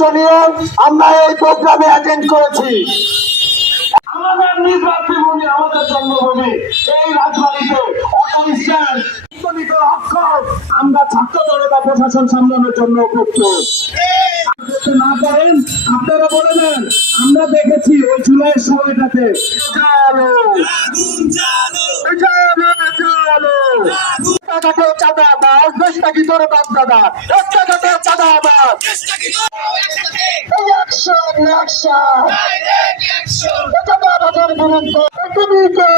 রাষ্ট্র নিয়ে আমরা এই প্রোগ্রামে অ্যাটেন্ড করেছি। আমাদের নিজ মাতৃভূমি, আমাদের জন্মভূমি, এই রাজবাড়িতে আমরা ছাত্র জনতা প্রশাসন জন্য আপনারা বলে আমরা দেখেছি ওই জুলাইয়ের সময়টাতে। টাকাতে চাঁদা আবাস দেশটা কি তোর বাপ দাদা? টাকাতে চাঁদা আবাস অ্যাকশন অ্যাকশন চাঁদাবাজের বিরুদ্ধে